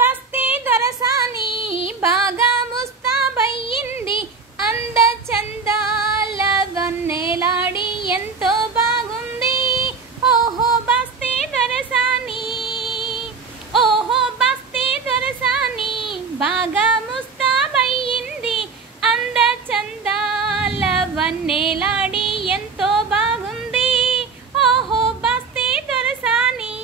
బస్తీ దొరసాని బాగా ముస్తాబయ్యింది, అంద చందాల వన్నెలాడి ఎంతో బాగుంది. ఓహో బస్తీ దొరసాని, ఓహో బస్తీ దొరసాని బాగా ముస్తాబయ్యింది, అంద చందాల వన్నెలాడి ఎంతో బాగుంది. ఓహో బస్తీ దొరసాని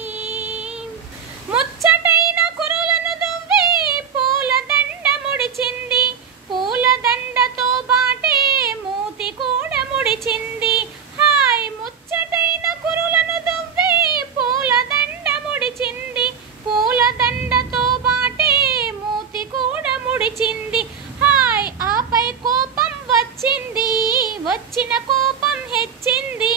ముచ్చటైన కురులను దువ్వి పూలదండ ముడిచింది, పూలదండతో బాటే మూతి కూడా ముడిచింది. హాయ్ ముచ్చటైన కురులను దువ్వి పూలదండ ముడిచింది, పూలదండతో బాటే మూతి కూడా ముడిచింది. హాయ్ ఆపై కోపం వచ్చింది, వచ్చిన కోపం హెచ్చింది,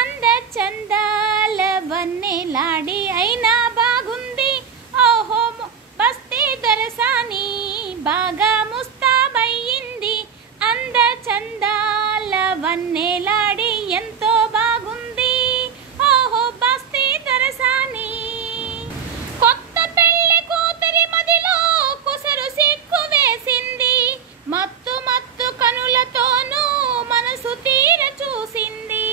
అంద చందాల వన్నెలాడి అయినా బాగుంది. ఓహో బస్తీ దొరసాని బాగా ముస్తాబయ్యింది, అంద చందాల వన్నెలాడి ఎంతో బాగుంది. ఓహో బస్తీ దొరసాని కొత్త పెళ్లి కూతురి మదిలో కుసరు సిగ్గు వేసింది, మత్తు మత్తు కనులతోనూ మనసు తీర చూసింది.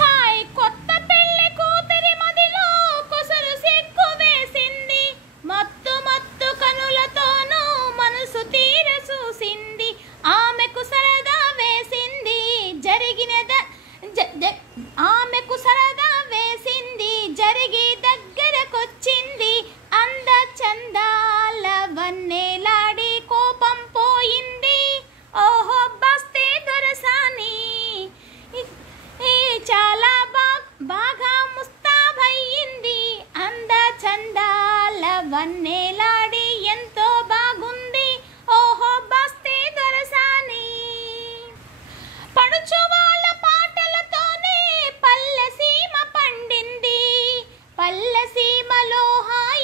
హాయ్ కొత్త పెళ్లి కూతురి మదిలో కుసరు సిగ్గు వేసింది, మత్తు మత్తు కనులతోనూ మనసు తీర చూసింది. ఆమెకు సరదా వేసింది ఆమెకు సరదా వేసింది, జరిగి దగ్గరకొచ్చింది, అంద చందాల వన్నెలాడి కోపం పోయింది. ఓహో బస్తీ దొరసాని చాలా బాగా ముస్తాబయ్యింది, అంద చందాల వన్నెలాడి ఎంతో బాగుంది. ఓహో బస్తీ దొరసాని పడుచు వాళ్ళ పాటలతోనే పల్లెసీమ పండింది, పల్లెసీమలో హాయి